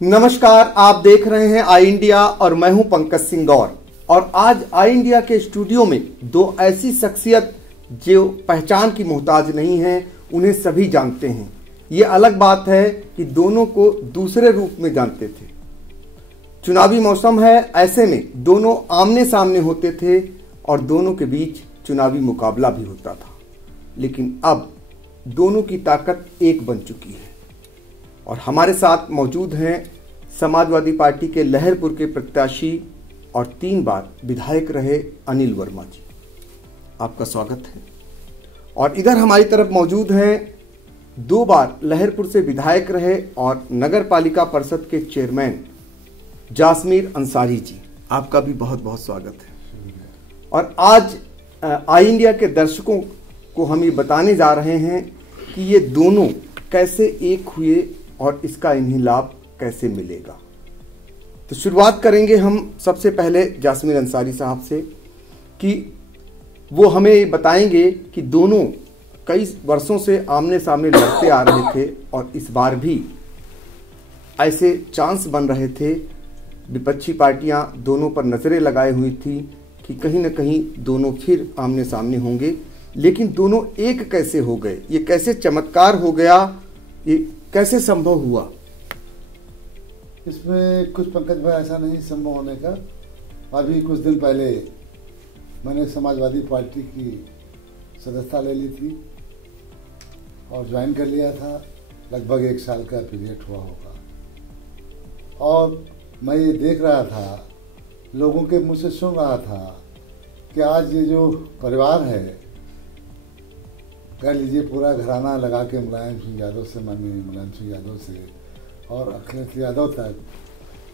नमस्कार, आप देख रहे हैं आई इंडिया और मैं हूं पंकज सिंह गौर। और आज आई इंडिया के स्टूडियो में दो ऐसी शख्सियत जो पहचान की मोहताज नहीं है, उन्हें सभी जानते हैं। ये अलग बात है कि दोनों को दूसरे रूप में जानते थे। चुनावी मौसम है, ऐसे में दोनों आमने सामने होते थे और दोनों के बीच चुनावी मुकाबला भी होता था। लेकिन अब दोनों की ताकत एक बन चुकी है। और हमारे साथ मौजूद हैं समाजवादी पार्टी के लहरपुर के प्रत्याशी और 3 बार विधायक रहे अनिल वर्मा जी। आपका स्वागत है। और इधर हमारी तरफ मौजूद हैं 2 बार लहरपुर से विधायक रहे और नगर पालिका परिषद के चेयरमैन जासमीर अंसारी जी। आपका भी बहुत बहुत स्वागत है। और आज आई इंडिया के दर्शकों को हम ये बताने जा रहे हैं कि ये दोनों कैसे एक हुए और इसका इन्हें लाभ कैसे मिलेगा। तो शुरुआत करेंगे हम सबसे पहले जासमीर अंसारी साहब से कि वो हमें ये बताएंगे कि दोनों कई वर्षों से आमने सामने लड़ते आ रहे थे और इस बार भी ऐसे चांस बन रहे थे। विपक्षी पार्टियां दोनों पर नजरें लगाए हुई थी कि कहीं न कहीं दोनों फिर आमने सामने होंगे, लेकिन दोनों एक कैसे हो गए, ये कैसे चमत्कार हो गया, ये कैसे संभव हुआ? इसमें कुछ पंकज भाई ऐसा नहीं संभव होने का। अभी कुछ दिन पहले मैंने समाजवादी पार्टी की सदस्यता ले ली थी और ज्वाइन कर लिया था। लगभग 1 साल का पीरियड हुआ होगा और मैं ये देख रहा था, लोगों के मुंह से सुन रहा था कि आज ये जो परिवार है, कह लीजिए पूरा घराना लगा के मुलायम सिंह यादव से, माननीय मुलायम सिंह यादव से और अखिलेश यादव तक,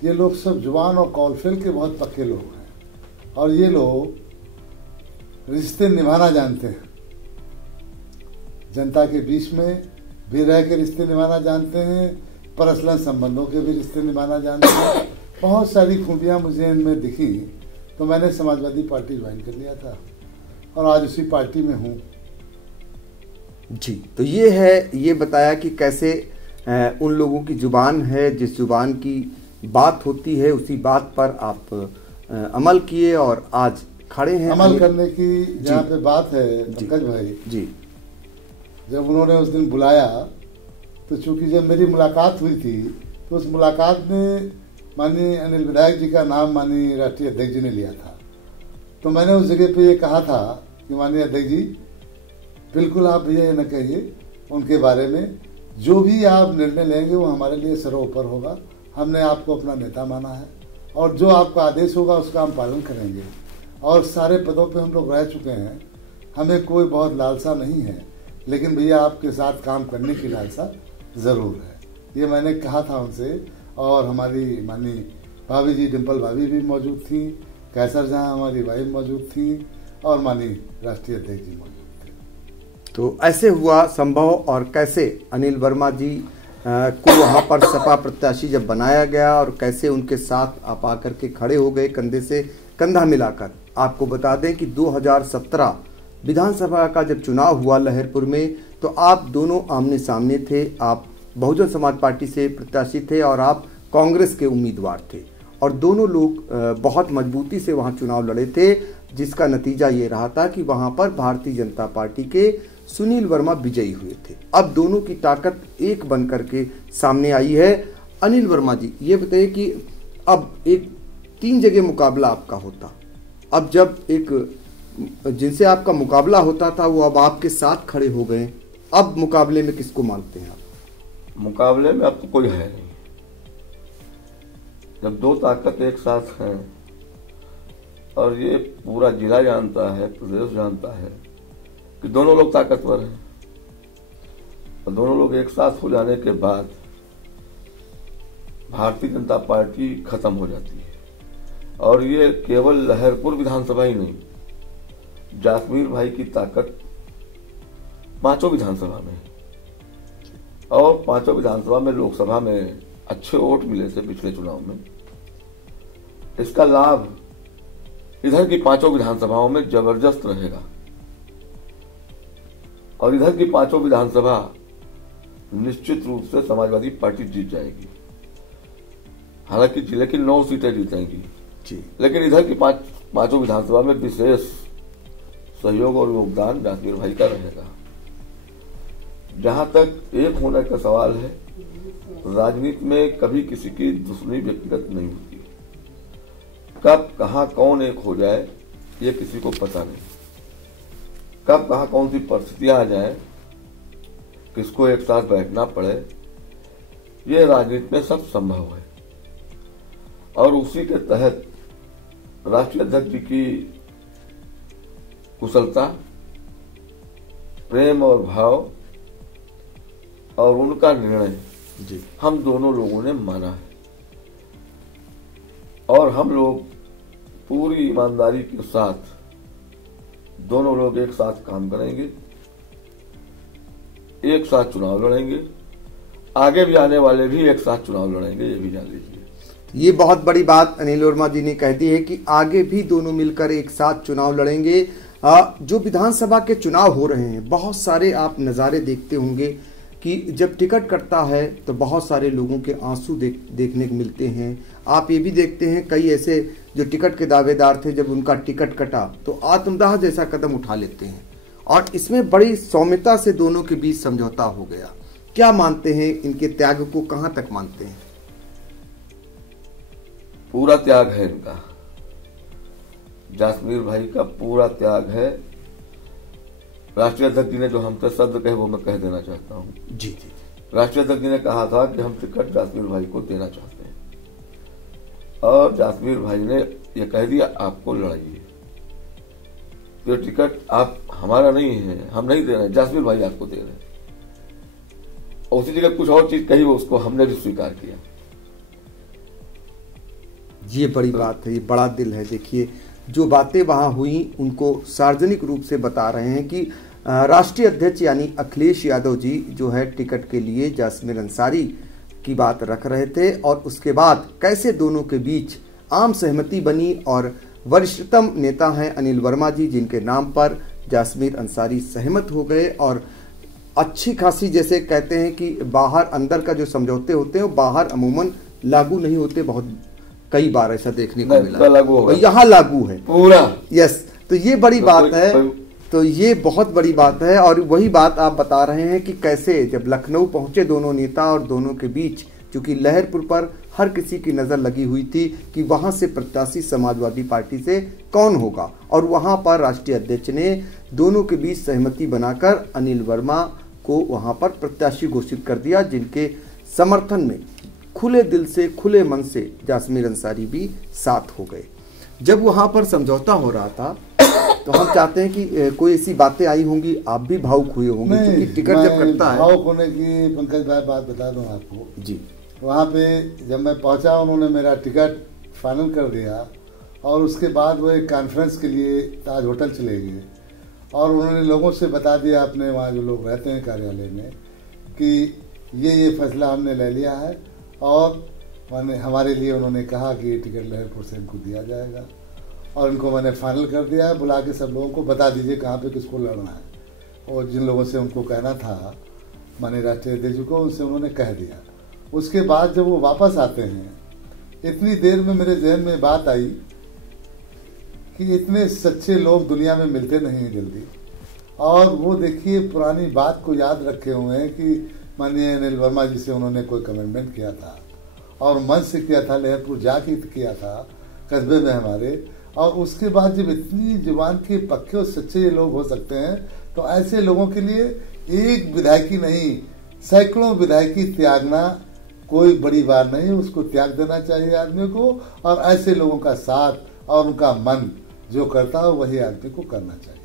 ये लोग सब जुबान और कॉलफेल के बहुत पक्के लोग हैं और ये लोग रिश्ते निभाना जानते हैं। जनता के बीच में भी रह के रिश्ते निभाना जानते हैं, पर्सनल संबंधों के भी रिश्ते निभाना जानते हैं। बहुत सारी खूबियाँ मुझे इनमें दिखी तो मैंने समाजवादी पार्टी ज्वाइन कर लिया था और आज उसी पार्टी में हूँ जी। तो ये है, ये बताया कि कैसे उन लोगों की जुबान है, जिस जुबान की बात होती है उसी बात पर आप अमल किए और आज खड़े हैं। अमल करने की जहाँ पे बात है पंकज भाई जी, जब उन्होंने उस दिन बुलाया तो चूंकि जब मेरी मुलाकात हुई थी तो उस मुलाकात में माननीय अनिल विधायक जी का नाम माननीय राष्ट्रीय अध्यक्ष जी ने लिया था। तो मैंने उस जगह पे ये कहा था कि माननीय अध्यक्ष जी, बिल्कुल आप भैया ये न कहिए, उनके बारे में जो भी आप निर्णय लेंगे वो हमारे लिए सर्वोपर होगा। हमने आपको अपना नेता माना है और जो आपका आदेश होगा उसका हम पालन करेंगे। और सारे पदों पे हम लोग रह चुके हैं, हमें कोई बहुत लालसा नहीं है, लेकिन भैया आपके साथ काम करने की लालसा ज़रूर है। ये मैंने कहा था उनसे। और हमारी माननीय भाभी जी डिम्पल भाभी भी मौजूद थी, कैसर जहाँ हमारी वाइफ मौजूद थी और माननीय राष्ट्रीय अध्यक्ष जी मौजूद थे। तो ऐसे हुआ संभव। और कैसे अनिल वर्मा जी को वहाँ पर सपा प्रत्याशी जब बनाया गया और कैसे उनके साथ आप आकर के खड़े हो गए कंधे से कंधा मिलाकर। आपको बता दें कि 2017 विधानसभा का जब चुनाव हुआ लहरपुर में, तो आप दोनों आमने सामने थे। आप बहुजन समाज पार्टी से प्रत्याशी थे और आप कांग्रेस के उम्मीदवार थे और दोनों लोग बहुत मजबूती से वहाँ चुनाव लड़े थे, जिसका नतीजा ये रहा था कि वहाँ पर भारतीय जनता पार्टी के सुनील वर्मा विजयी हुए थे। अब दोनों की ताकत एक बन करके सामने आई है। अनिल वर्मा जी, ये बताइए कि अब एक 3 जगह मुकाबला आपका होता, अब जब एक जिनसे आपका मुकाबला होता था वो अब आपके साथ खड़े हो गए, अब मुकाबले में किसको मानते हैं आप? मुकाबले में अब तो कोई है नहीं। जब 2 ताकत एक साथ हैं और ये पूरा जिला जानता है, प्रदेश जानता है कि दोनों लोग ताकतवर हैं और दोनों लोग एक साथ हो जाने के बाद भारतीय जनता पार्टी खत्म हो जाती है। और ये केवल लहरपुर विधानसभा ही नहीं, जासमीर भाई की ताकत 5 विधानसभा में और 5 विधानसभा में लोकसभा में अच्छे वोट मिले थे पिछले चुनाव में। इसका लाभ इधर की 5 विधानसभाओं में जबरदस्त रहेगा और इधर की 5 विधानसभा निश्चित रूप से समाजवादी पार्टी जीत जाएगी। हालांकि जिले की 9 सीटें जीतेंगी जी। लेकिन इधर की पांचों विधानसभा में विशेष सहयोग और योगदान जासमीर भाई का रहेगा। जहां तक एक होने का सवाल है, राजनीति में कभी किसी की दुश्मनी व्यक्तिगत नहीं होती। कब कहां कौन एक हो जाए ये किसी को पता नहीं। कब कहां कौन सी परिस्थितियां आ जाए, किसको एक साथ बैठना पड़े, ये राजनीति में सब संभव है। और उसी के तहत राष्ट्रीय अध्यक्ष जी की कुशलता, प्रेम और भाव और उनका निर्णय जी हम दोनों लोगों ने माना है। और हम लोग पूरी ईमानदारी के साथ दोनों लोग एक साथ काम करेंगे, एक साथ चुनाव लड़ेंगे, आगे भी आने वाले भी एक साथ चुनाव लड़ेंगे, ये भी जान लीजिए। ये बहुत बड़ी बात अनिल वर्मा जी ने कह दी है कि आगे भी दोनों मिलकर एक साथ चुनाव लड़ेंगे। जो विधानसभा के चुनाव हो रहे हैं, बहुत सारे आप नज़ारे देखते होंगे कि जब टिकट कटता है तो बहुत सारे लोगों के आंसू देखने को मिलते हैं। आप ये भी देखते हैं कई ऐसे जो टिकट के दावेदार थे, जब उनका टिकट कटा तो आत्मदाह जैसा कदम उठा लेते हैं। और इसमें बड़ी सौम्यता से दोनों के बीच समझौता हो गया। क्या मानते हैं, इनके त्याग को कहां तक मानते हैं? पूरा त्याग है इनका, जासमीर भाई का पूरा त्याग है। राष्ट्रीय अध्यक्ष जी ने जो हमसे शब्द कहे वो मैं कह देना चाहता हूँ। जी जी। राष्ट्रीय अध्यक्ष जी ने कहा था कि हम टिकट जासमीर भाई को देना चाहते हैं, और जासमीर भाई ने यह कह दिया आपको लड़ाइए, ये टिकट आप हमारा नहीं है, हम नहीं दे रहे, जासमीर भाई आपको दे रहे हैं। और उसी जगह कुछ और चीज कही, वो उसको हमने भी स्वीकार किया। ये बड़ी बात है, ये बड़ा दिल है। देखिए जो बातें वहां हुई उनको सार्वजनिक रूप से बता रहे हैं कि राष्ट्रीय अध्यक्ष यानी अखिलेश यादव जी जो है टिकट के लिए जासमीर अंसारी की बात रख रहे थे, और उसके बाद कैसे दोनों के बीच आम सहमति बनी। और वरिष्ठतम नेता हैं अनिल वर्मा जी, जिनके नाम पर जासमीर अंसारी सहमत हो गए। और अच्छी खासी, जैसे कहते हैं कि बाहर अंदर का जो समझौते होते हैं वो बाहर अमूमन लागू नहीं होते, बहुत कई बार ऐसा देखने को मिला, लागू यहाँ लागू है पूरा। यस, तो ये बड़ी बात है, तो ये बहुत बड़ी बात है। और वही बात आप बता रहे हैं कि कैसे जब लखनऊ पहुंचे दोनों नेता, और दोनों के बीच चूंकि लहरपुर पर हर किसी की नजर लगी हुई थी कि वहां से प्रत्याशी समाजवादी पार्टी से कौन होगा, और वहां पर राष्ट्रीय अध्यक्ष ने दोनों के बीच सहमति बनाकर अनिल वर्मा को वहां पर प्रत्याशी घोषित कर दिया, जिनके समर्थन में खुले दिल से खुले मन से जासमीर अंसारी भी साथ हो गए। जब वहां पर समझौता हो रहा था तो हम चाहते हैं कि कोई ऐसी बातें आई होंगी, आप भी भावुक हुए होंगे, क्योंकि टिकट जब कटता है। भावुक होने की पंकज भाई बात बता दूं आपको जी। वहाँ पे जब मैं पहुंचा, उन्होंने मेरा टिकट फाइनल कर दिया, और उसके बाद वो एक कॉन्फ्रेंस के लिए ताज होटल चले गए, और उन्होंने लोगों से बता दिया, अपने वहाँ जो लोग रहते हैं कार्यालय में, कि ये फैसला हमने ले लिया है, और मैंने हमारे लिए उन्होंने कहा कि ये टिकट लहरपुर से इनको दिया जाएगा, और इनको मैंने फाइनल कर दिया है। बुला के सब लोगों को बता दीजिए कहाँ पे किसको लड़ना है, और जिन लोगों से उनको कहना था माननीय राष्ट्रीय अध्यक्ष को, उनसे उन्होंने कह दिया। उसके बाद जब वो वापस आते हैं, इतनी देर में मेरे जहन में बात आई कि इतने सच्चे लोग दुनिया में मिलते नहीं हैं जल्दी। और वो देखिए पुरानी बात को याद रखे हुए हैं कि माननीय अनिल वर्मा जी से उन्होंने कोई कमिटमेंट किया था, और मन से किया था, लहरपुर जाके किया था कस्बे में हमारे। और उसके बाद जब इतनी जुबान के पक्के और सच्चे लोग हो सकते हैं, तो ऐसे लोगों के लिए एक विधायकी नहीं, सैकड़ों विधायकी त्यागना कोई बड़ी बात नहीं, उसको त्याग देना चाहिए आदमी को। और ऐसे लोगों का साथ और उनका मन जो करता हो वही आदमी को करना चाहिए।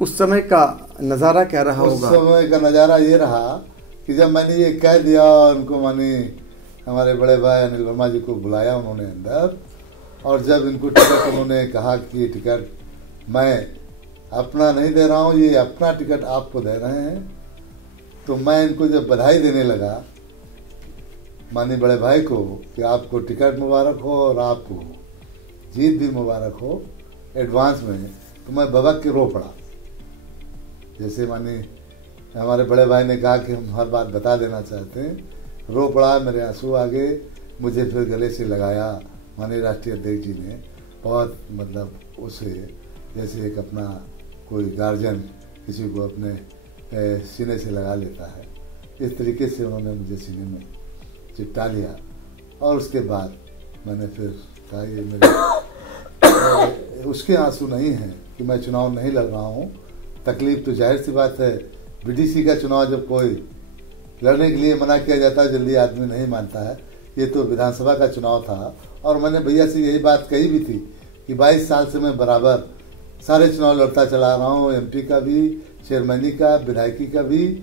उस समय का नज़ारा क्या रहा होगा? उस समय का नज़ारा ये रहा कि जब मैंने ये कह दिया, और उनको माने हमारे बड़े भाई अनिल वर्मा जी को बुलाया उन्होंने अंदर, और जब इनको टिकट उन्होंने कहा कि ये टिकट मैं अपना नहीं दे रहा हूँ, ये अपना टिकट आपको दे रहे हैं, तो मैं इनको जब बधाई देने लगा माननीय बड़े भाई को कि आपको टिकट मुबारक हो और आपको जीत भी मुबारक हो एडवांस में, तो मैं बबक के रो पड़ा। जैसे माननीय हमारे बड़े भाई ने कहा कि हम हर बात बता देना चाहते हैं, रो पड़ा, मेरे आंसू आ गए। मुझे फिर गले से लगाया माननीय राष्ट्रीय अध्यक्ष जी ने। बहुत मतलब उसे जैसे एक अपना कोई गार्जियन किसी को अपने सीने से लगा लेता है, इस तरीके से उन्होंने मुझे सीने में चिपटा लिया। और उसके बाद मैंने फिर कहा ये मेरे उसके आंसू नहीं हैं कि मैं चुनाव नहीं लड़ रहा हूँ। तकलीफ तो जाहिर सी बात है, बीडीसी का चुनाव जब कोई लड़ने के लिए मना किया जाता है जल्दी आदमी नहीं मानता है। ये तो विधानसभा का चुनाव था और मैंने भैया से यही बात कही भी थी कि 22 साल से मैं बराबर सारे चुनाव लड़ता चला रहा हूँ, एमपी का भी, चेयरमैनी का, विधायकी का भी,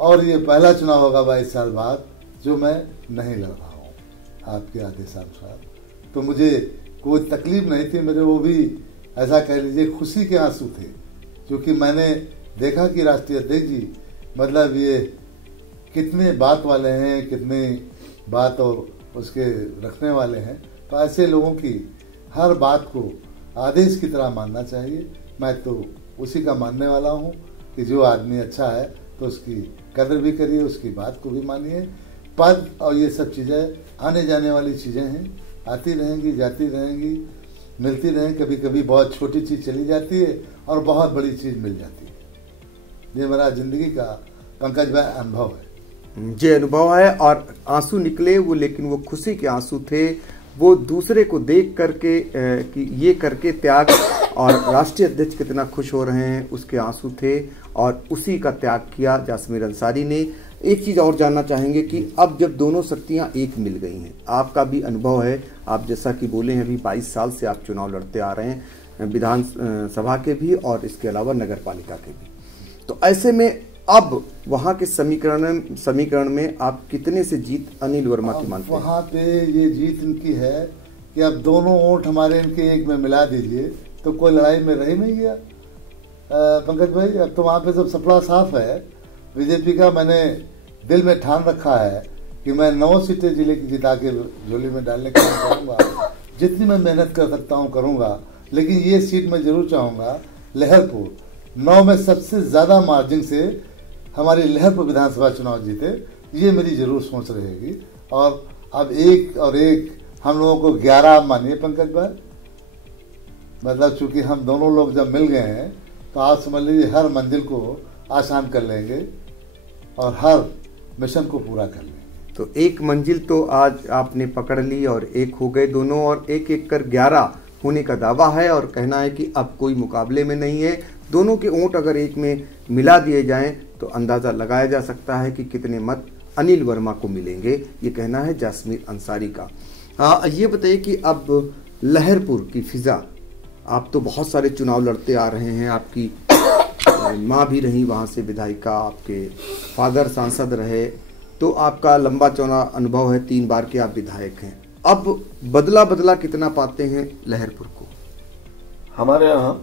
और ये पहला चुनाव होगा 22 साल बाद जो मैं नहीं लड़ रहा हूँ आपके आदेशानुसार। तो मुझे कोई तकलीफ नहीं थी, मेरे वो भी ऐसा कह लीजिए खुशी के आंसू थे, क्योंकि मैंने देखा कि राष्ट्रीय अध्यक्ष जी मतलब ये कितने बात वाले हैं, कितने बात और उसके रखने वाले हैं। तो ऐसे लोगों की हर बात को आदेश की तरह मानना चाहिए। मैं तो उसी का मानने वाला हूँ कि जो आदमी अच्छा है तो उसकी कदर भी करिए, उसकी बात को भी मानिए। पद और ये सब चीज़ें आने जाने वाली चीज़ें हैं, आती रहेंगी, जाती रहेंगी, मिलती रहें। कभी कभी बहुत छोटी चीज़ चली जाती है और बहुत बड़ी चीज़ मिल जाती है। ये मेरा जिंदगी का पंकज भाई अनुभव है। ये अनुभव है और आंसू निकले वो, लेकिन वो खुशी के आंसू थे। वो दूसरे को देख करके कि ये करके त्याग, और राष्ट्रीय अध्यक्ष कितना खुश हो रहे हैं उसके आंसू थे, और उसी का त्याग किया जासमीर अंसारी ने। एक चीज़ और जानना चाहेंगे कि अब जब दोनों शक्तियां एक मिल गई हैं, आपका भी अनुभव है, आप जैसा कि बोले हैं अभी 22 साल से आप चुनाव लड़ते आ रहे हैं, विधान सभा के भी और इसके अलावा नगर पालिका के भी। तो ऐसे में अब वहाँ के समीकरण में आप कितने से जीत अनिल वर्मा की मानते हैं? वहाँ पे ये जीत इनकी है कि अब दोनों वोट हमारे इनके एक में मिला दीजिए तो कोई लड़ाई में रह ही नहीं गया पंकज भाई। अब तो वहाँ पे सब सपना साफ है। बीजेपी का मैंने दिल में ठान रखा है कि मैं 9 सीटें जिले की जिता के झोली में डालने का काम करूँगा। जितनी मैं मेहनत कर सकता हूँ करूँगा, लेकिन ये सीट मैं जरूर चाहूँगा लहरपुर 9 में सबसे ज़्यादा मार्जिन से हमारी लहरपुर विधानसभा चुनाव जीते, ये मेरी जरूर सोच रहेगी। और अब एक और एक हम लोगों को 11 मानिए पंकज भाई, मतलब चूंकि हम दोनों लोग जब मिल गए हैं तो आप समझ लीजिए हर मंजिल को आसान कर लेंगे और हर मिशन को पूरा कर लेंगे। तो एक मंजिल तो आज आपने पकड़ ली और एक हो गए दोनों, और एक एक कर 11 होने का दावा है और कहना है कि अब कोई मुकाबले में नहीं है। दोनों के वोट अगर एक में मिला दिए जाएं तो अंदाज़ा लगाया जा सकता है कि कितने मत अनिल वर्मा को मिलेंगे, ये कहना है जासमीर अंसारी का। ये बताइए कि अब लहरपुर की फिजा, आप तो बहुत सारे चुनाव लड़ते आ रहे हैं, आपकी माँ भी रही वहाँ से विधायिका, आपके फादर सांसद रहे, तो आपका लंबा चौड़ा अनुभव है, 3 बार के आप विधायक हैं। अब बदला कितना पाते हैं लहरपुर को? हमारे यहाँ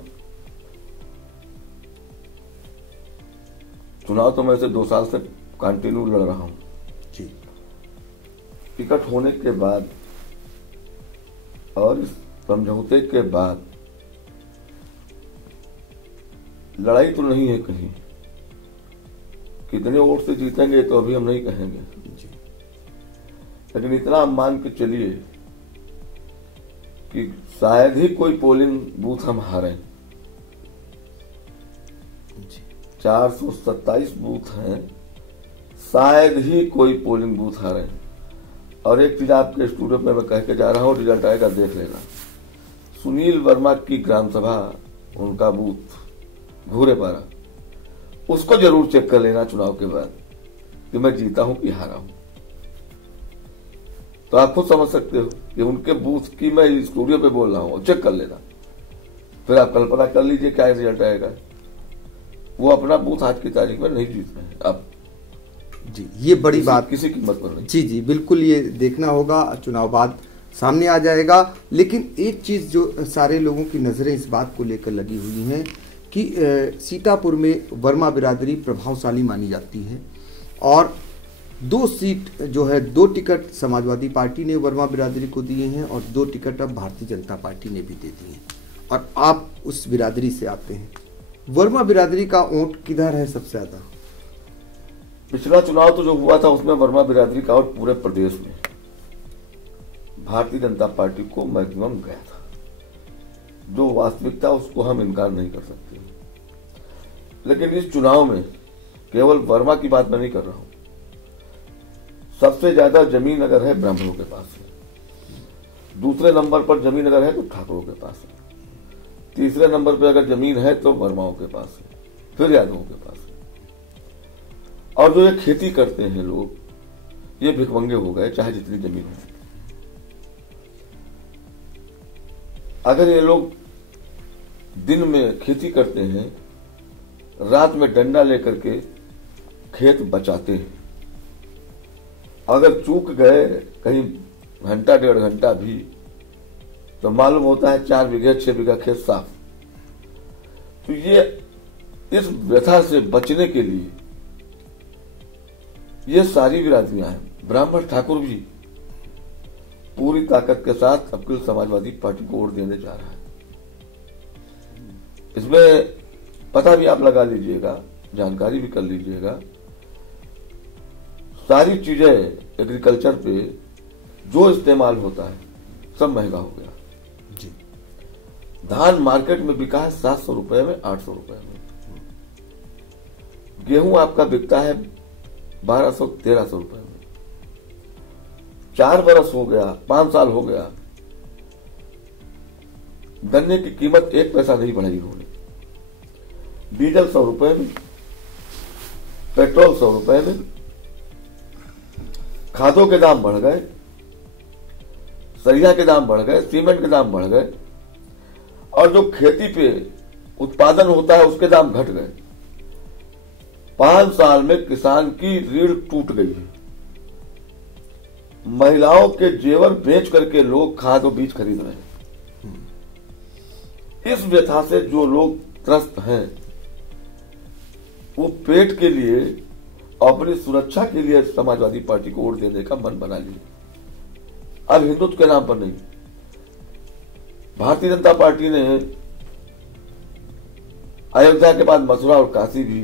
चुनाव तो मैं से 2 साल से कंटिन्यू लड़ रहा हूँ जी। टिकट होने के बाद और इस समझौते के बाद लड़ाई तो नहीं है कहीं। कितने वोट से जीतेंगे तो अभी हम नहीं कहेंगे जी। लेकिन इतना हम मान के चलिए कि शायद ही कोई पोलिंग बूथ हम हारें। 427 बूथ हैं, शायद ही कोई पोलिंग बूथ हारे। और एक चीज आपके स्टूडियो में मैं कह के जा रहा हूँ, रिजल्ट आएगा देख लेना। सुनील वर्मा की ग्राम सभा, उनका बूथ घूरेपारा, उसको जरूर चेक कर लेना चुनाव के बाद कि मैं जीता हूं कि हारा हूं। तो आप खुद समझ सकते हो कि उनके बूथ की मैं स्टूडियो पे बोल रहा हूं, चेक कर लेना, फिर आप कल्पना कर लीजिए क्या रिजल्ट आएगा। वो अपना बूथ आज की तारीख में नहीं जीत रहे हैं अब जी। ये बड़ी बात किसी कीमत पर नहीं। जी बिल्कुल, ये देखना होगा, चुनाव बाद सामने आ जाएगा। लेकिन एक चीज जो सारे लोगों की नजरें इस बात को लेकर लगी हुई हैं कि सीतापुर में वर्मा बिरादरी प्रभावशाली मानी जाती है, और 2 सीट जो है, 2 टिकट समाजवादी पार्टी ने वर्मा बिरादरी को दिए हैं और 2 टिकट अब भारतीय जनता पार्टी ने भी दे दिए हैं, और आप उस बिरादरी से आते हैं। वर्मा बिरादरी का वोट किधर है सबसे ज्यादा? पिछला चुनाव तो जो हुआ था उसमें वर्मा बिरादरी का वोट पूरे प्रदेश में, भारतीय जनता पार्टी को मैक्सिमम गया था। जो वास्तविकता उसको हम इनकार नहीं कर सकते। लेकिन इस चुनाव में केवल वर्मा की बात मैं नहीं कर रहा हूं, सबसे ज्यादा जमीन अगर है ब्राह्मणों के पास है, दूसरे नंबर पर जमीन अगर है तो ठाकुरों के पास है, तीसरे नंबर पर अगर जमीन है तो वर्माओं के पास है, फिर यादवों के पास है। और जो ये खेती करते हैं लोग, ये भिखमंगे हो गए, चाहे जितनी जमीन है। अगर ये लोग दिन में खेती करते हैं, रात में डंडा लेकर के खेत बचाते हैं, अगर चूक गए कहीं घंटा 1.5 घंटा भी, तो मालूम होता है 4 बीघे 6 बीघा खेत साफ। तो ये इस व्यथा से बचने के लिए ये सारी बिरादरियां हैं, ब्राह्मण ठाकुर भी पूरी ताकत के साथ अब समाजवादी पार्टी को वोट देने जा रहा है। इसमें पता भी आप लगा लीजिएगा, जानकारी भी कर लीजिएगा, सारी चीजें एग्रीकल्चर पे जो इस्तेमाल होता है सब महंगा हो गया जी। धान मार्केट में बिका है 700 रुपए में, 800 रुपए में। गेहूं आपका बिकता है 1200-1300 रुपए में। 4 बरस हो गया, 5 साल हो गया, गन्ने की कीमत 1 पैसा नहीं बढ़ाई उन्होंने। डीजल 100 रुपए में, पेट्रोल 100 रुपए में, खादों के दाम बढ़ गए, सरिया के दाम बढ़ गए, सीमेंट के दाम बढ़ गए, और जो खेती पे उत्पादन होता है उसके दाम घट गए। 5 साल में किसान की रीढ़ टूट गई है। महिलाओं के जेवर बेच करके लोग खाद और बीज खरीद रहे हैं। इस व्यथा से जो लोग त्रस्त हैं, वो पेट के लिए, अपनी सुरक्षा के लिए समाजवादी पार्टी को वोट देने का मन बना लिए। अब हिंदुत्व के नाम पर नहीं। भारतीय जनता पार्टी ने अयोध्या के बाद मथुरा और काशी भी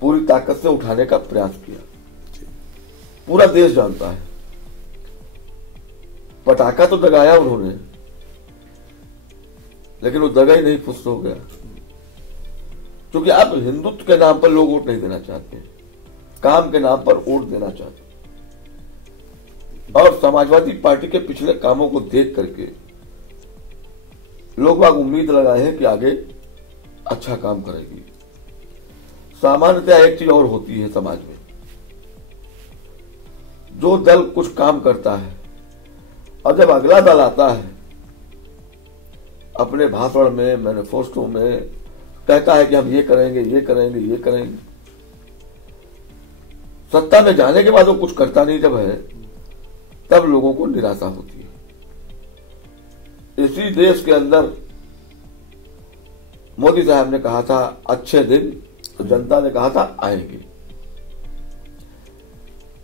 पूरी ताकत से उठाने का प्रयास किया। पूरा देश जानता है। पटाखा तो दगाया उन्होंने, लेकिन वो दगा ही नहीं, फुस हो गया। क्योंकि अब हिंदुत्व के नाम पर लोग वोट नहीं देना चाहते, काम के नाम पर वोट देना चाहते। और समाजवादी पार्टी के पिछले कामों को देख करके लोग बाग उम्मीद लगाए हैं कि आगे अच्छा काम करेगी। सामान्यतः एक चीज और होती है समाज में, जो दल कुछ काम करता है और जब अगला दल आता है, अपने भाषण में, मैनिफेस्टो में कहता है कि हम ये करेंगे, ये करेंगे, ये करेंगे, सत्ता में जाने के बाद वो कुछ करता नहीं जब है, तब लोगों को निराशा होती है। इसी देश के अंदर मोदी साहब ने कहा था अच्छे दिन, तो जनता ने कहा था आएंगे।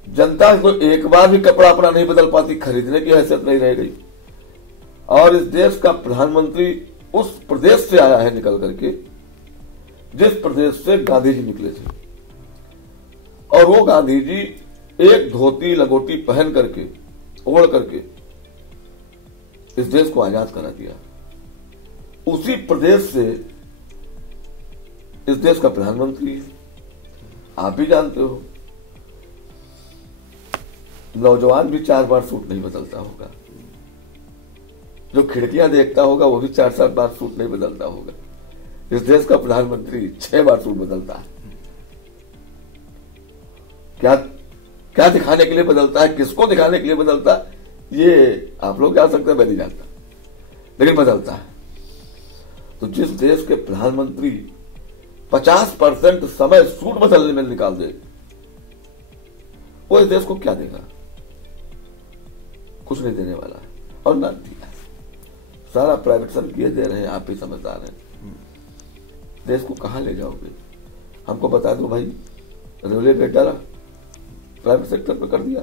जनता को एक बार भी कपड़ा अपना नहीं बदल पाती, खरीदने की हैसियत नहीं रह गई। और इस देश का प्रधानमंत्री उस प्रदेश से आया है निकल करके जिस प्रदेश से गांधी जी निकले थे, और वो गांधी जी एक धोती लगोटी पहन करके, ओढ़ करके इस देश को आजाद करा दिया। उसी प्रदेश से इस देश का प्रधानमंत्री है। आप भी जानते हो, नौजवान भी 4 बार सूट नहीं बदलता होगा, जो खिड़कियां देखता होगा वो भी 4-7 बार सूट नहीं बदलता होगा। इस देश का प्रधानमंत्री 6 बार सूट बदलता है। क्या दिखाने के लिए बदलता है, किसको दिखाने के लिए बदलता है, ये आप लोग जान सकते हैं, मैं नहीं जानता, लेकिन बदलता है। तो जिस देश के प्रधानमंत्री 50% समय सूट बदलने में निकाल दे, वो इस देश को क्या देगा? कुछ नहीं देने वाला है, और ना दिया। सारा प्राइवेटाइजेशन किए दे रहे हैं, आप भी समझदार हैं। देश को कहां ले जाओगे? हमको बता दो भाई। रेलवे बेटा प्राइवेट सेक्टर पे कर दिया,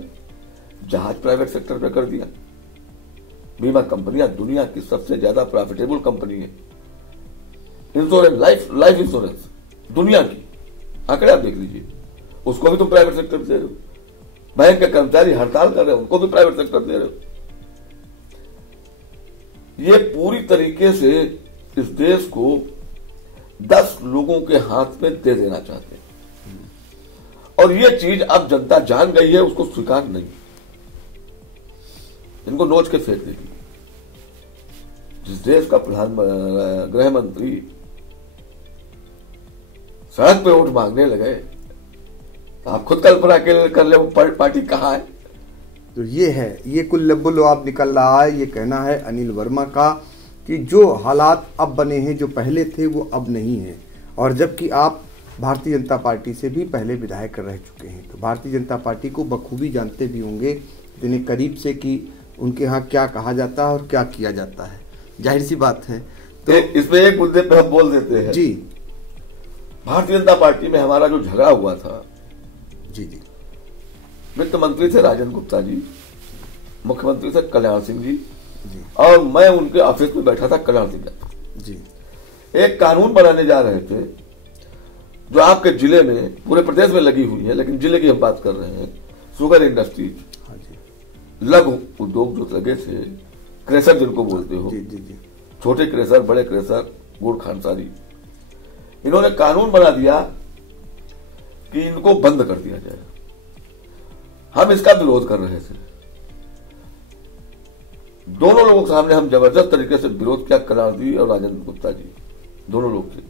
जहाज प्राइवेट सेक्टर पे कर दिया, बीमा कंपनियां दुनिया की सबसे ज्यादा प्रॉफिटेबल कंपनी है। इंश्योरेंस, लाइफ इंश्योरेंस दुनिया की आंकड़े आप देख लीजिए, उसको भी तुम प्राइवेट सेक्टर दे रहे हो। बैंक के कर्मचारी हड़ताल कर रहे हो, उनको भी प्राइवेट सेक्टर दे रहे हो। ये पूरी तरीके से इस देश को 10 लोगों के हाथ में दे देना चाहते हैं, और ये चीज अब जनता जान गई है, उसको स्वीकार नहीं, इनको नोच के फेंक देगी। जिस देश का गृह मंत्री सड़क पे वोट मांगने लगे, तो आप खुद कल्पना कर ले वो पार्टी कहां है। तो ये है, ये कुल लब्बो-लुआब निकल रहा है। ये कहना है अनिल वर्मा का कि जो हालात अब बने हैं, जो पहले थे वो अब नहीं है, और जबकि आप भारतीय जनता पार्टी से भी पहले विधायक रह चुके हैं, तो भारतीय जनता पार्टी को बखूबी जानते भी होंगे इतने करीब से कि उनके यहाँ क्या कहा जाता है और क्या किया जाता है। जाहिर सी बात है। तो इसमें एक मुद्दे पे हम बोल देते हैं जी, भारतीय जनता पार्टी में हमारा जो झगड़ा हुआ था, जी जी, वित्त मंत्री थे राजेंद्र गुप्ता जी, मुख्यमंत्री थे कल्याण सिंह जी, जी, और मैं उनके ऑफिस में बैठा था कल्याण सिंह जी, एक कानून बनाने जा रहे थे जो आपके जिले में, पूरे प्रदेश में लगी हुई है, लेकिन जिले की हम बात कर रहे हैं, शुगर इंडस्ट्रीज, हाँ जी, लघु उद्योग जो लगे थे, क्रेशर जिनको बोलते हो, जी जी जी, छोटे क्रेशर, बड़े क्रेशर, गुड़ खानसारी, इन्होंने कानून बना दिया कि इनको बंद कर दिया जाए। हम इसका विरोध कर रहे थे, दोनों लोगों के सामने हम जबरदस्त तरीके से विरोध किया, कल्याण जी और राजेंद्र गुप्ता जी दोनों लोग थे।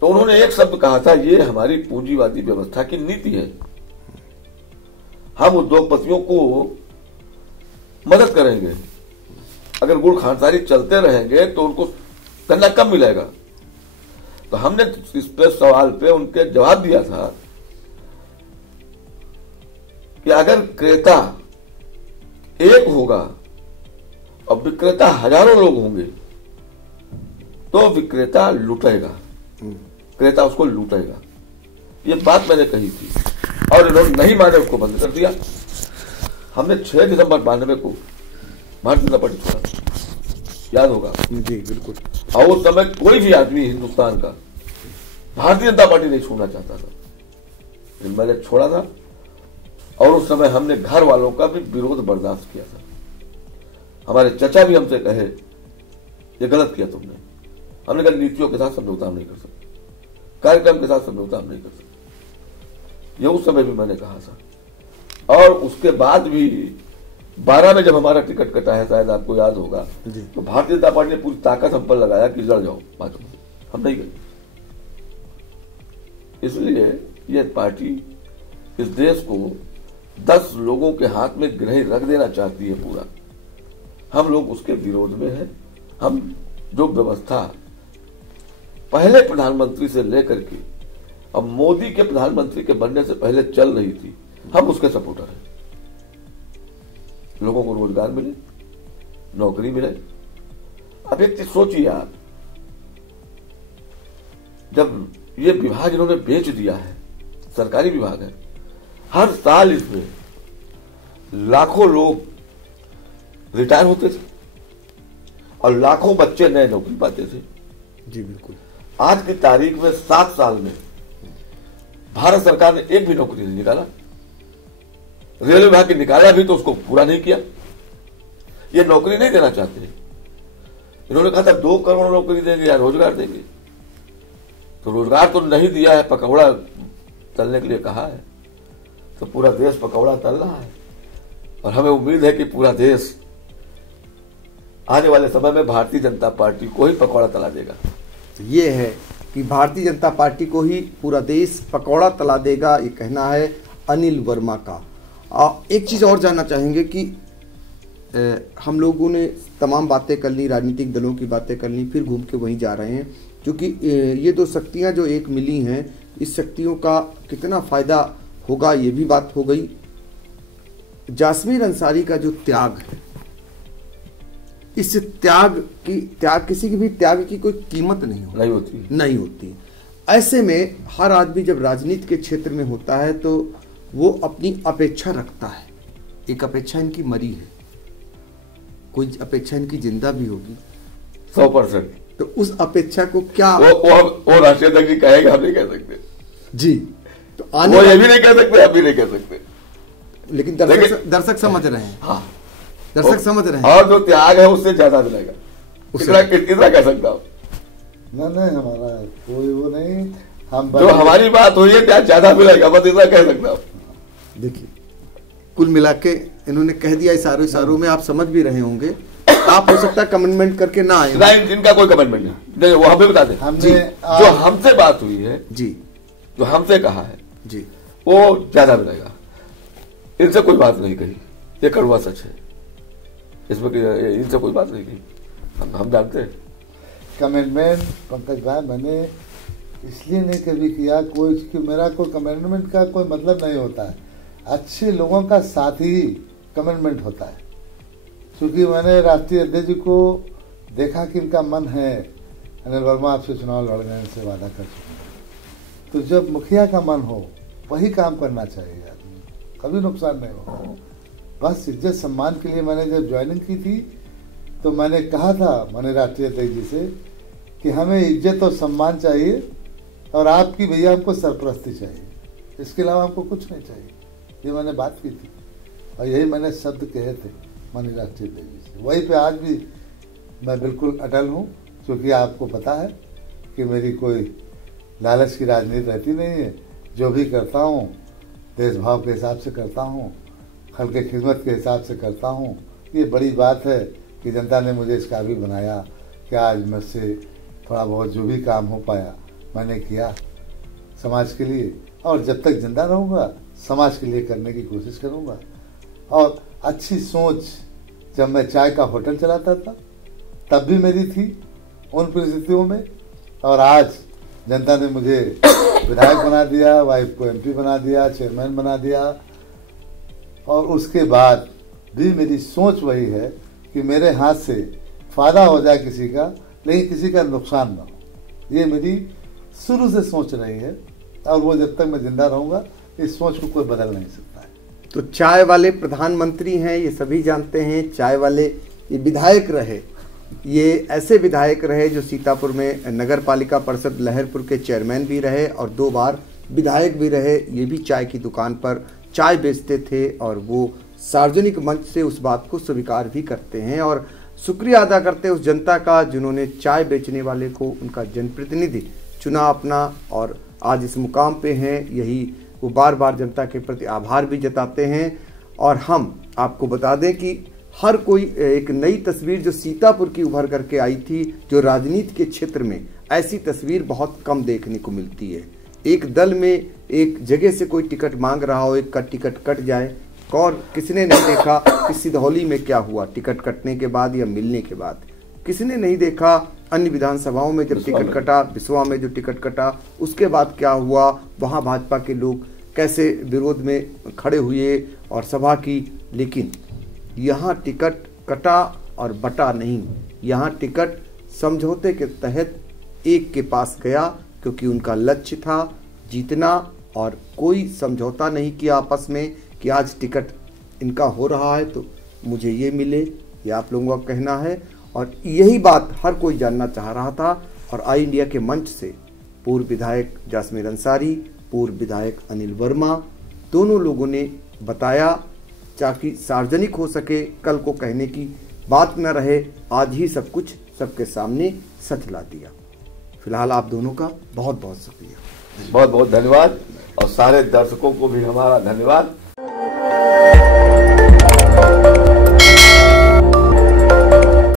तो उन्होंने एक शब्द कहा था, ये हमारी पूंजीवादी व्यवस्था की नीति है, हम उद्योगपतियों को मदद करेंगे, अगर गुड़ खानसारी चलते रहेंगे तो उनको गन्ना कम मिलेगा। तो हमने इस पे सवाल पे उनके जवाब दिया था कि अगर क्रेता एक होगा और विक्रेता हजारों लोग होंगे तो विक्रेता लूटेगा, क्रेता उसको लूटेगा। ये बात मैंने कही थी और इन्होंने नहीं माने, उसको बंद कर दिया। हमने 6 दिसंबर 92 को भारतीय जनता पार्टी छोड़ा, याद होगा जी बिल्कुल। और उस समय कोई भी आदमी हिंदुस्तान का भारतीय जनता पार्टी नहीं छोड़ना चाहता था, लेकिन मैंने छोड़ा था। और उस समय हमने घर वालों का भी विरोध बर्दाश्त किया था। हमारे चचा भी हमसे कहे ये गलत किया तुमने। हमने कहा नीतियों के साथ समझौता हम नहीं कर सकते, कार्यक्रम के साथ समझौता हम नहीं कर सकते, ये उस समय भी मैंने कहा था। और उसके बाद भी 12 में जब हमारा टिकट कटा है, शायद आपको याद होगा, तो भारतीय जनता पार्टी ने पूरी ताकत हम पर लगाया कि लड़ जाओ 5 में, हम नहीं गए। इसलिए ये पार्टी इस देश को 10 लोगों के हाथ में ग्रह रख देना चाहती है पूरा। हम लोग उसके विरोध में हैं। हम जो व्यवस्था पहले प्रधानमंत्री से लेकर के अब मोदी के प्रधानमंत्री के बनने से पहले चल रही थी, हम उसके सपोर्टर हैं। लोगों को रोजगार मिले, नौकरी मिले। अब एक चीज सोचिए आप, जब ये विभाग इन्होंने बेच दिया है, सरकारी विभाग है, हर साल इसमें लाखों लोग रिटायर होते थे और लाखों बच्चे नए नौकरी पाते थे। जी बिल्कुल। आज की तारीख में 7 साल में भारत सरकार ने एक भी नौकरी नहीं निकाला। रेलवे विभाग के निकाला भी तो उसको पूरा नहीं किया। ये नौकरी नहीं देना चाहते। इन्होंने कहा था 2 करोड़ नौकरी देंगे या रोजगार देंगे, तो रोजगार तो नहीं दिया है, पकौड़ा तलने के लिए कहा है। तो पूरा देश पकौड़ा तल रहा है और हमें उम्मीद है कि पूरा देश आने वाले समय में भारतीय जनता पार्टी को ही पकौड़ा तला देगा। तो ये है कि भारतीय जनता पार्टी को ही पूरा देश पकौड़ा तला देगा, ये कहना है अनिल वर्मा का। एक चीज़ और जानना चाहेंगे कि हम लोगों ने तमाम बातें कर ली, राजनीतिक दलों की बातें कर ली, फिर घूम के वहीं जा रहे हैं, क्योंकि ये 2 शक्तियां जो एक मिली हैं, इस शक्तियों का कितना फ़ायदा होगा ये भी बात हो गई। जासमीर अंसारी का जो त्याग है, इस त्याग किसी की भी त्याग की कोई कीमत नहीं होती। ऐसे में हर आदमी जब राजनीति के क्षेत्र में होता है तो वो अपनी अपेक्षा रखता है। एक अपेक्षा इनकी मरी है, कोई अपेक्षा इनकी जिंदा भी होगी 100%। तो उस अपेक्षा को क्या वो राष्ट्रीय अध्यक्ष जी कहेगा, हम नहीं कह सकते जी। तो वो ये भी नहीं कह सकते, हम भी नहीं कह सकते, लेकिन दर्शक समझ रहे हैं। हाँ, दर्शक समझ रहे हैं। और जो त्याग है उससे ज्यादा मिलेगा, इतना कह सकता हूँ। नहीं हमारा कोई वो नहीं, हम जो हमारी बात हुई है त्याग ज्यादा मिलेगा, बस इतना कह सकता हूँ। देखिए कुल मिला के इन्होंने कह दिया इशारों में, आप समझ भी रहे होंगे। आप हो सकता है कमेंटमेंट करके ना आए, नहीं इनका कोई कमेंटमेंट नहीं, वो हमें बता दें। जो हमसे बात हुई है जी, जो हमसे कहा है जी, वो ज्यादा मिलेगा, इनसे कोई बात नहीं कही, ये कड़वा सच है, इसमें इनसे कोई बात नहीं कही, हम जानते हैं। कमेंटमेंट पंकज भाई मैंने इसलिए नहीं कभी किया, कोई कि मेरा कोई कमेंटमेंट का कोई मतलब नहीं होता है, अच्छे लोगों का साथ ही कमेंटमेंट होता है। क्योंकि मैंने राष्ट्रीय अध्यक्ष जी को देखा कि इनका मन है अनिल वर्मा आपसे चुनाव लड़ने से वादा कर चुके हैं, तो जब मुखिया का मन हो वही काम करना चाहिए आदमी, कभी नुकसान नहीं हो। बस इज्जत सम्मान के लिए मैंने जब ज्वाइनिंग की थी तो मैंने कहा था मैंने राष्ट्रीय अध्यक्ष जी से कि हमें इज्जत और सम्मान चाहिए और आपकी भैया हमको सरपरस्ती चाहिए, इसके अलावा हमको कुछ नहीं चाहिए। ये मैंने बात की थी और यही मैंने शब्द कहे थे माननीय राष्ट्रीय अध्यक्ष जी से। वहीं पे आज भी मैं बिल्कुल अटल हूँ, क्योंकि आपको पता है कि मेरी कोई लालच की राजनीति रहती नहीं है। जो भी करता हूँ देशभाव के हिसाब से करता हूँ, खल्क़ की खिदमत के हिसाब से करता हूँ। ये बड़ी बात है कि जनता ने मुझे इस काबिल बनाया कि आज मुझसे थोड़ा बहुत जो भी काम हो पाया मैंने किया समाज के लिए, और जब तक जिंदा रहूँगा समाज के लिए करने की कोशिश करूँगा। और अच्छी सोच जब मैं चाय का होटल चलाता था तब भी मेरी थी उन परिस्थितियों में, और आज जनता ने मुझे विधायक बना दिया, वाइफ को एमपी बना दिया, चेयरमैन बना दिया, और उसके बाद भी मेरी सोच वही है कि मेरे हाथ से फायदा हो जाए किसी का, लेकिन किसी का नुकसान ना हो। ये मेरी शुरू से सोच रही है, और वो जब तक मैं जिंदा रहूंगा इस सोच को कोई बदल नहीं सकता है। तो चाय वाले प्रधानमंत्री हैं ये सभी जानते हैं, चाय वाले ये विधायक रहे, ये ऐसे विधायक रहे जो सीतापुर में नगर पालिका परिषद लहरपुर के चेयरमैन भी रहे और 2 बार विधायक भी रहे। ये भी चाय की दुकान पर चाय बेचते थे और वो सार्वजनिक मंच से उस बात को स्वीकार भी करते हैं और शुक्रिया अदा करते हैं उस जनता का जिन्होंने चाय बेचने वाले को उनका जनप्रतिनिधि चुना अपना, और आज इस मुकाम पे हैं। यही वो बार बार जनता के प्रति आभार भी जताते हैं। और हम आपको बता दें कि हर कोई एक नई तस्वीर जो सीतापुर की उभर करके आई थी, जो राजनीति के क्षेत्र में ऐसी तस्वीर बहुत कम देखने को मिलती है। एक दल में एक जगह से कोई टिकट मांग रहा हो, एक का टिकट कट जाए, और किसने नहीं देखा कि सिधौली में क्या हुआ टिकट कटने के बाद या मिलने के बाद, किसने नहीं देखा अन्य विधानसभाओं में जब टिकट कटा, बिस्वा में जो टिकट कटा उसके बाद क्या हुआ, वहाँ भाजपा के लोग कैसे विरोध में खड़े हुए और सभा की। लेकिन यहाँ टिकट कटा और बटा नहीं, यहाँ टिकट समझौते के तहत एक के पास गया, क्योंकि उनका लक्ष्य था जीतना, और कोई समझौता नहीं किया आपस में कि आज टिकट इनका हो रहा है तो मुझे ये मिले, ये आप लोगों का कहना है। और यही बात हर कोई जानना चाह रहा था। और आई इंडिया के मंच से पूर्व विधायक जासमीर अंसारी, पूर्व विधायक अनिल वर्मा, दोनों लोगों ने बताया ताकि सार्वजनिक हो सके, कल को कहने की बात न रहे। आज ही सब कुछ सबके सामने सच ला दिया। फिलहाल आप दोनों का बहुत बहुत शुक्रिया, बहुत बहुत धन्यवाद, और सारे दर्शकों को भी हमारा धन्यवाद।